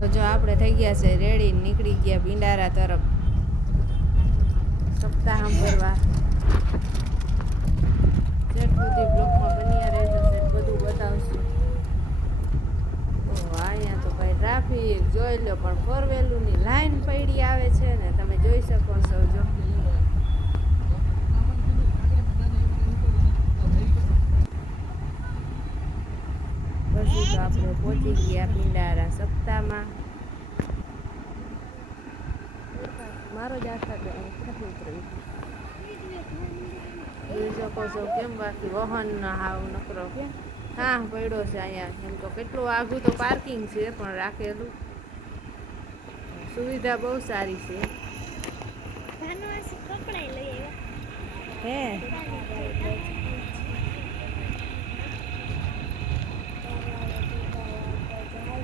તો જો આપણે થઈ ગયા છે રેડી, નીકળી ગયા ભીંડારા તરફ સપ્તાહ ભરવા. જેટ સુધી બ્લોકમાં બન્યા રહેજો, સેટ બધું બતાવશું. તો અહીંયા તો ભાઈ ટ્રાફિક જોઈ લો, પણ ફોર વ્હીલરની લાઈન પડી આવે છે ને, તમે જોઈ શકો છો. જો પછી તો આપણે પહોંચી ગયા ભીંડારા સપ્તાહમાં. મારો જ આખા જોઈ શકો છો કેમ, બાકી વાહન ના હાવ નકરો કેમ હા પડ્યો છે અહીંયા. એમ તો કેટલું આઘું તો પાર્કિંગ છે, પણ રાખેલું સુવિધા બહુ સારી છે. હે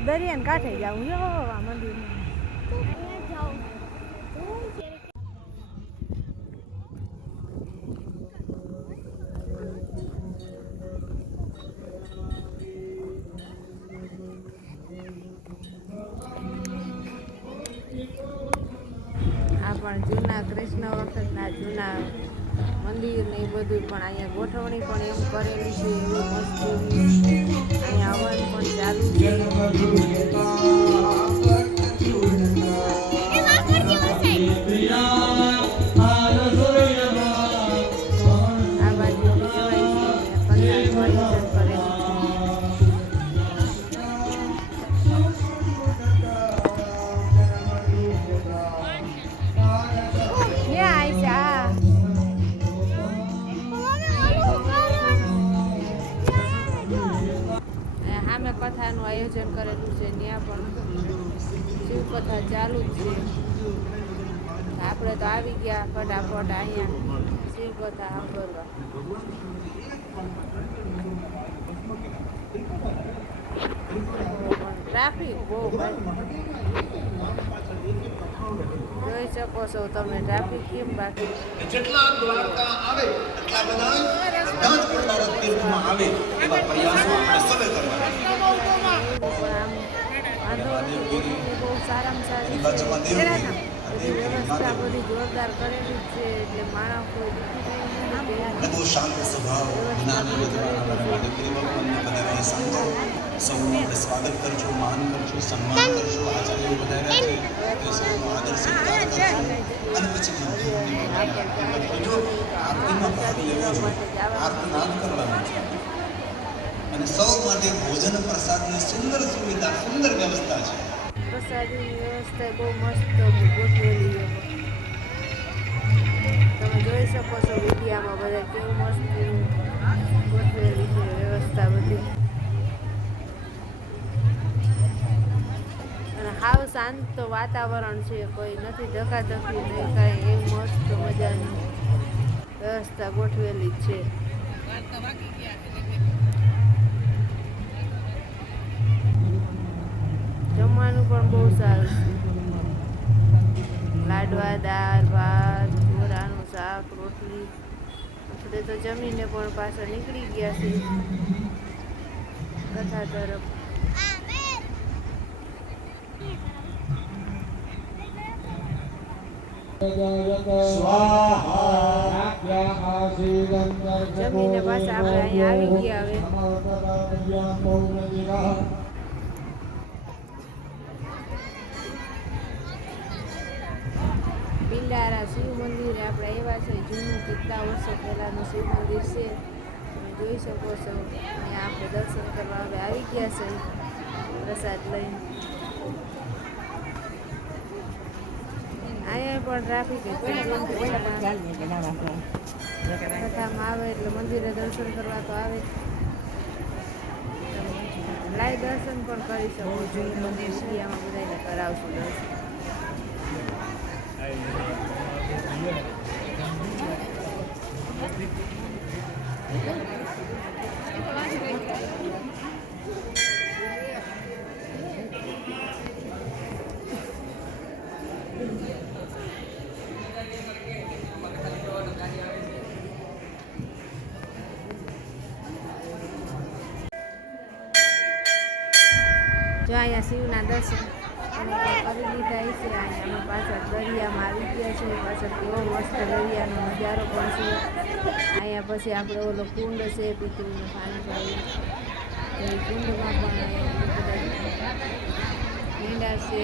દરિયાને કાંઠે જાઉં જો આ મંદિરમાં. આ પણ જૂના કૃષ્ણ વખતના જૂના મંદિર ને એ બધું પણ અહીંયા ગોઠવણી પણ એમ કરેલી છે, એવી મસ્ત. અહીંયા હવન પણ ચાલુ છે. આ બાજુ કથાનું આયોજન કરેલું છે. સામે કથાનું આયોજન કરેલું છે, ત્યાં પણ શિવકથા ચાલુ જ છે. આપણે તો આવી ગયા ફટાફટ અહીંયા શિવકથા સાંભળવા. ટ્રાફિક બહુ જોઈ શકો છો તમે, ટ્રાફિક કેમ. બાકી જેટલા દ્વારકા આવે એટલા બધા તીર્થમાં આવે એવા પ્રયાસો આપણે સૌએ કરવાના. બહુ સારામાં સારી વ્યવસ્થા બધી જોરદાર કરેલી છે, એટલે માણસ કોઈ બહુ શાંત સ્વભાવ જ્ઞાની વિદ્વાન દીકરી ભગવાનને બધા સમજો. સૌનું આપણે સ્વાગત કરજો, માન કરજો, સન્માન કરજો. આચાર્ય વધાર્યા છે તે સૌનો આદર સત્કાર કરજો. અને પછી જો આરતીમાં ભાગ લેવો જોઈએ, આર્તનાદ કરવાનો છે. અને સૌ માટે ભોજન પ્રસાદની સુંદર સુવિધા, સુંદર વ્યવસ્થા છે. પ્રસાદની વ્યવસ્થા બહુ મસ્ત ગોઠવેલી છે. તમે જોઈ શકો છો વિડીયામાં બધા કેવું મસ્ત ગોઠવેલી છે વ્યવસ્થા બધી. અને હાવ શાંત વાતાવરણ છે, કોઈ નથી ધકાધકી નહીં કાંઈ, એવી મસ્ત મજાની વ્યવસ્થા ગોઠવેલી છે. જમવાનું પણ બહુ સારું છે. લાડવા, દાળ, ભાત, ચોરાનું શાક, રોટલી. આપણે તો જમીને પણ પાછા નીકળી ગયા છે કથા તરફ. જમીને પાછા આપણે અહીંયા આવી ગયા. હવે ભીંડારા શિવ મંદિરે આપણે આવ્યા છે. જૂનું કેટલા વર્ષો પહેલાંનું શિવ મંદિર છે, તમે જોઈ શકો છો. અહીંયા આપણે દર્શન કરવા હવે આવી ગયા છે પ્રસાદ લઈને. અહીંયા પણ ટ્રાફિક કથામાં આવે એટલે મંદિરે દર્શન કરવા તો આવે. લાઈવ દર્શન પણ કરી શકો છો. મંદિર સિયામાં બધાને કરાવશું દર્શન. જો અહીંયા શિવના દર્શન કરી લીધા છે. અહીંયા પાછળ દરિયામાં આવી ગયા છે. પાછળ કેવો મસ્ત દરિયાનો નજારો પણ છે. અહીંયા પછી આપણે ઓલો કુંડ છે, પિતૃનું પાણી પાયું તો એ કુંડમાં પણ ઈંડા છે.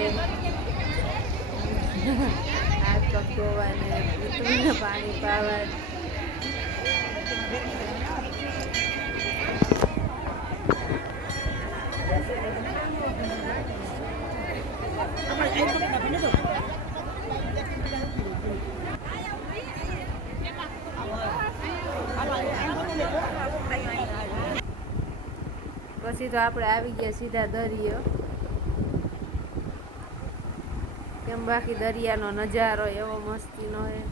હાથ પગ ધોવાને પિતૃને પાણી પાવા. પછી તો આપણે આવી ગયા સીધા દરિયો. કેમ બાકી દરિયાનો નજારો એવો મસ્તીનો હોય.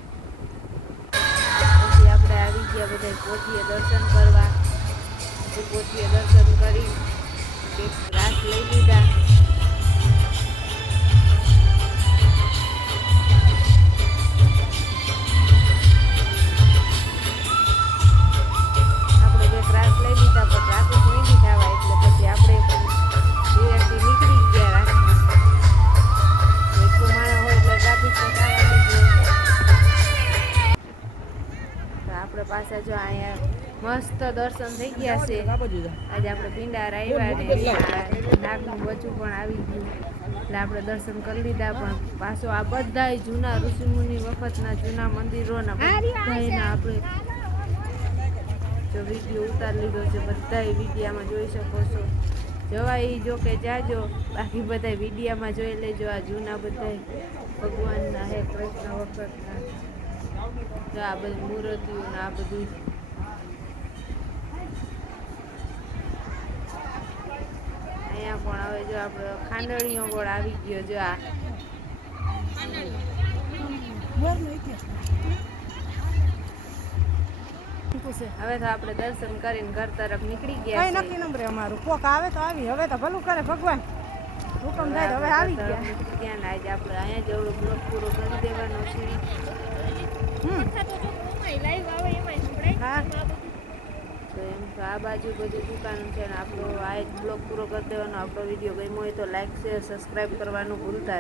પછી આપણે આવી ગયા બધા પોથીએ દર્શન કરવા. પછી પોથીએ દર્શન કરી એક રાસ લઈ લીધા. પાછા જો અહીંયા મસ્ત દર્શન થઈ ગયા છે. આજે આપણે પિંડાર આવ્યા ને નાગનું બચ્ચું પણ આવી ગયું એટલે આપણે દર્શન કરી લીધા. પણ પાછો આ બધા જૂના ઋષિમુનિ વખતના જૂના મંદિરોના બધાના આપણે જો વિડીયો ઉતારી લીધો છે. બધા વિડીયામાં જોઈ શકો છો. જવાય જો કે જાજો, બાકી બધા વિડીયામાં જોઈ લેજો. આ જૂના બધા ભગવાનના હે કૃષ્ણ વખતના આ બધી મૂર્તિઓ ને આ બધું. અહીંયા પણ હવે જો આપણે ખાંડણીઓ પણ આવી ગયો. જો આ હવે તો આપણે દર્શન કરીને ઘર તરફ નીકળી ગયા. નક્કી નંબરે અમારું કોક આવે તો આવી. હવે તો ભલું કરે ભગવાન, હુકમ થાય હવે આવી ગયા. ત્યાં આજે આપણે અહીંયા જેવડો બ્લોગ પૂરો કરી દેવાનો છે. તો એમ તો આ બાજુ બધી દુકાન છે ને આપણો આ એક બ્લોગ પૂરો કરી દેવાનો. આપણો વિડીયો ગમ્યો હોય તો લાઈક શેર સબસ્ક્રાઈબ કરવાનું ભૂલતા